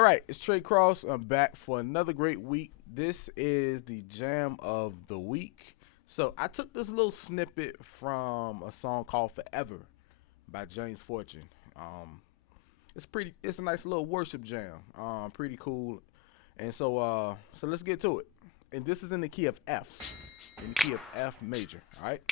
All right, it's Trey Cross. I'm back for another great week. This is the jam of the week. So I took this little snippet from a song called "Forever" by James Fortune. It's a nice little worship jam. Pretty cool. And so let's get to it. And this is in the key of F, in the key of F major. All right.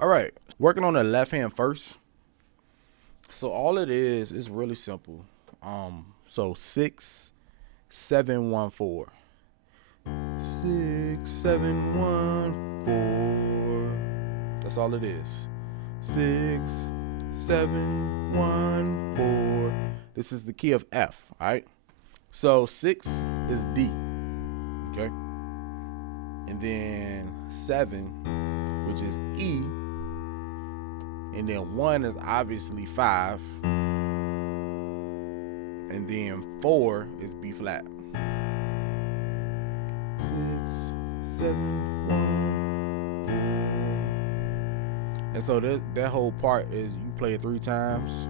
All right, working on the left hand first. So all it is really simple. So 6 7 1 4. 6 7 1 4. That's all it is. 6 7 1 4. This is the key of F. All right. So 6 is D. Okay. And then 7, which is E. And then 1 is obviously 5. And then 4 is B flat. 6 7 1 4. And so that whole part is you play it 3 times. 6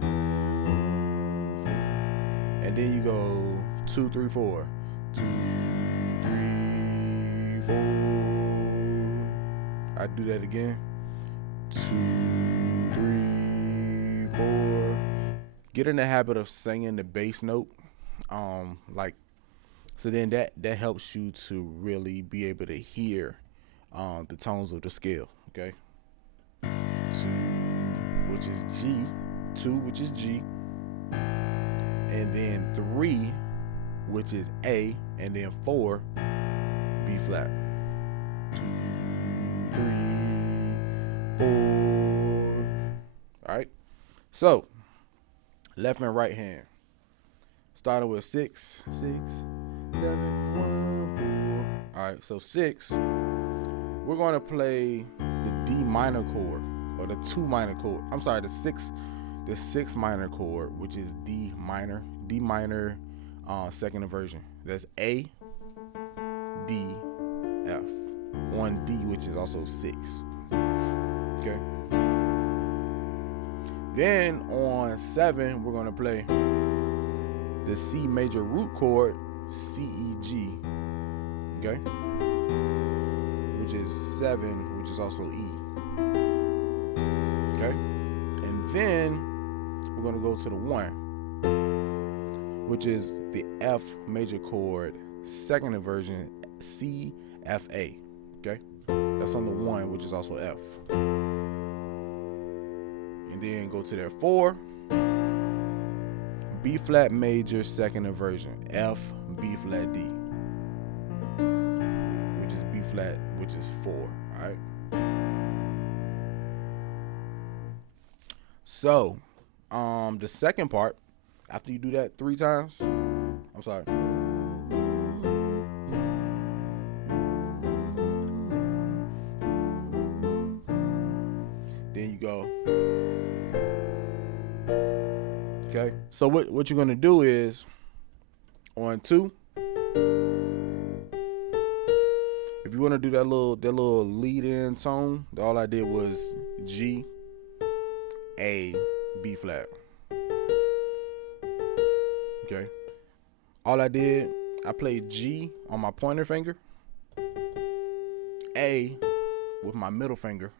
7 1 4. And then you go 2 3 4. 2 3 4. I do that again. 2 3 4. Get in the habit of singing the bass note. So then that helps you to really be able to hear the tones of the scale. Okay. 2, which is G. 2, which is G. And then 3, which is A, and then 4, B flat. 2 3 4. All right. So left and right hand. Starting with 6 6 7 1 4. All right. So 6. We're going to play the D minor chord, or the 2 minor chord. I'm sorry, the 6 minor chord, which is D minor, second inversion. That's A, D, F. On D, which is also 6. Okay. Then on 7, we're gonna play the C major root chord, C, E, G. Okay. Which is 7, which is also E. Okay. And then we're gonna go to the 1, which is the F major chord, second inversion, C, F, A. Okay. That's on the 1, which is also F. And then go to their 4, B flat major, second inversion, F, B flat, D, which is B flat, which is 4. All right. So, the second part, after you do that 3 times, I'm sorry. Then you go. Okay. So what you're gonna do is on 2. If you want to do that little lead in tone, all I did was G, A, B flat. Okay. All I did, I played G on my pointer finger, A with my middle finger,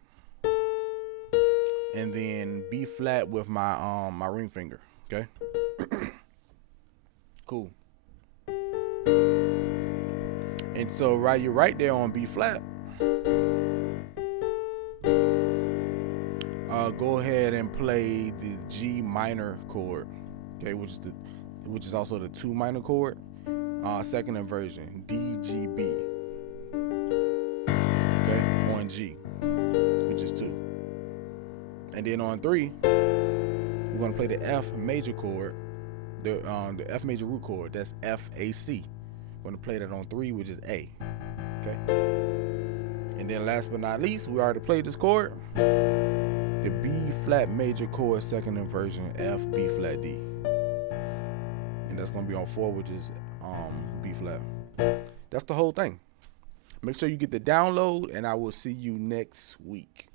and then B flat with my my ring finger. Okay. Cool. And so you're right there on B flat. Go ahead and play the G minor chord, okay, which is also the 2 minor chord. Second inversion, D G B, okay, on G, which is 2. And then on 3, we're gonna play the F major chord, the F major root chord. That's F A C. We're gonna play that on 3, which is A. Okay. And then last but not least, we already played this chord. The B flat major chord, second inversion, F B flat D, and that's gonna be on 4, which is B flat. That's the whole thing. Make sure you get the download, and I will see you next week.